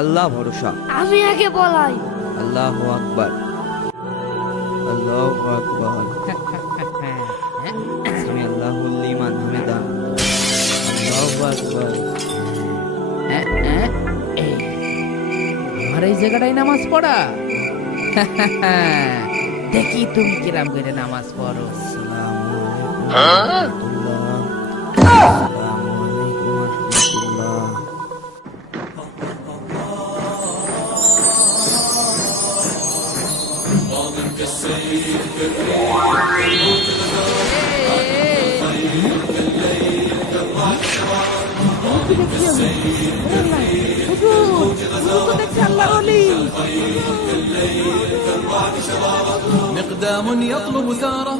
আল্লাহ ভরসা। আমি আগে বলাই। আল্লাহু আকবার, আল্লাহু আকবার। সামি আল্লাহুল লিমান হামিদা। আল্লাহু আকবার। আমার এই জায়গাটাই নামাজ পড়া। দেখি তুমি কিরাম করে নামাজ পড়ো। আসসালামু আলাইকুম রাহমাতুল্লাহ। আসসালামু আলাইকুম রাহমাতুল্লাহ। مقدام يطلب ثاره